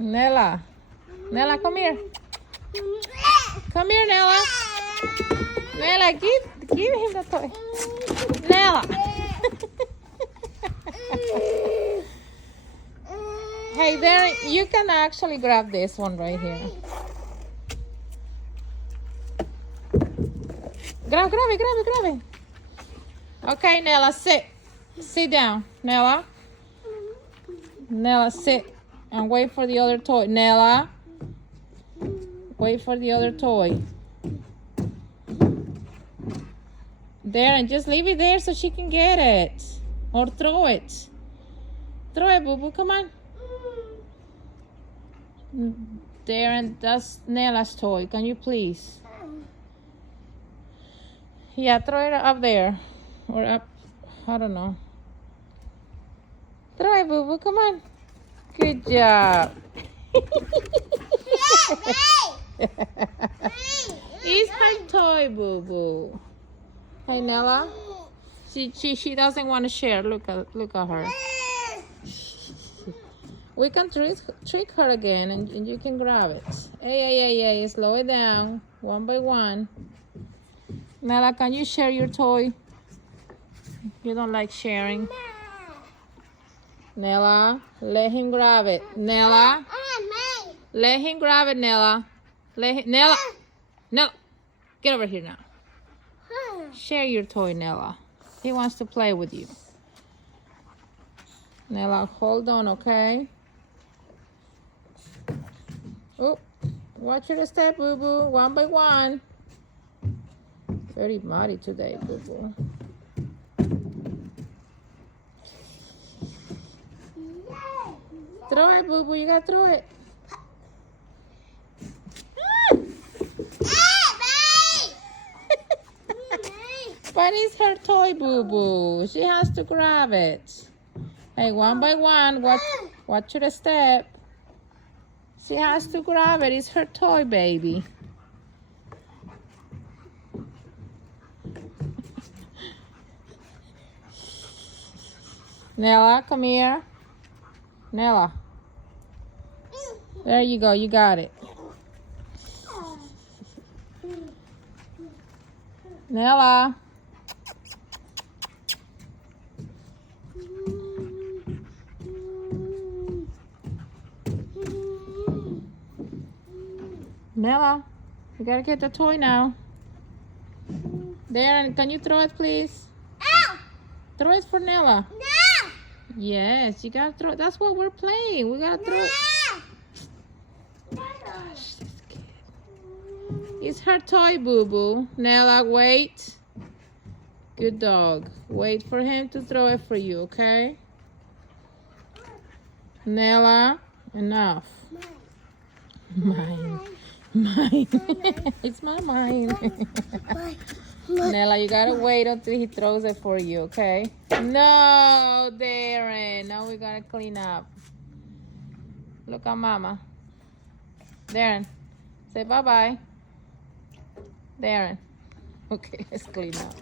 Nella. Nella, come here. Come here, Nella. Nella, give him the toy. Nella. Hey, there, you can actually grab this one right here. Grab it. Okay, Nella, sit. Sit down, Nella. Nella, sit and wait for the other toy. Nella, wait for the other toy. There, and just leave it there so she can get it. Or throw it. Throw it, boo-boo, come on. There, and that's Nella's toy. Can you please? Yeah, throw it up there. Or up, I don't know. Throw it, boo-boo, come on. Good job. It's her toy, boo-boo. Hey, Nella. She doesn't want to share. Look at her. We can trick her again, and you can grab it. Hey, slow it down, one by one. Nella, can you share your toy? You don't like sharing. Nella, let him grab it. Nella, let him grab it, Nella. Nella, get over here now. Share your toy, Nella. He wants to play with you. Nella, hold on, okay? Oh, watch your step, boo-boo. One by one. Very muddy today, boo-boo. Throw it, boo-boo. You gotta throw it. But it's her toy, boo-boo. She has to grab it. Hey, one by one. Watch your step. She has to grab it. It's her toy, baby. Nella, come here. Nella. There you go. You got it. Nella. Nella, you gotta get the toy now. Darren, can you throw it, please? Ow! Throw it for Nella. No! Yes, you gotta throw. That's what we're playing. We gotta throw. No! Gosh, this kid. It's her toy, boo-boo. Nella, wait. Good dog. Wait for him to throw it for you, okay? Nella, enough. Mine. It's my mine. Nella, you gotta wait until he throws it for you, okay? No, Darren. Now we gotta clean up. Look at Mama. Darren, say bye-bye. Darren. Okay, let's clean up.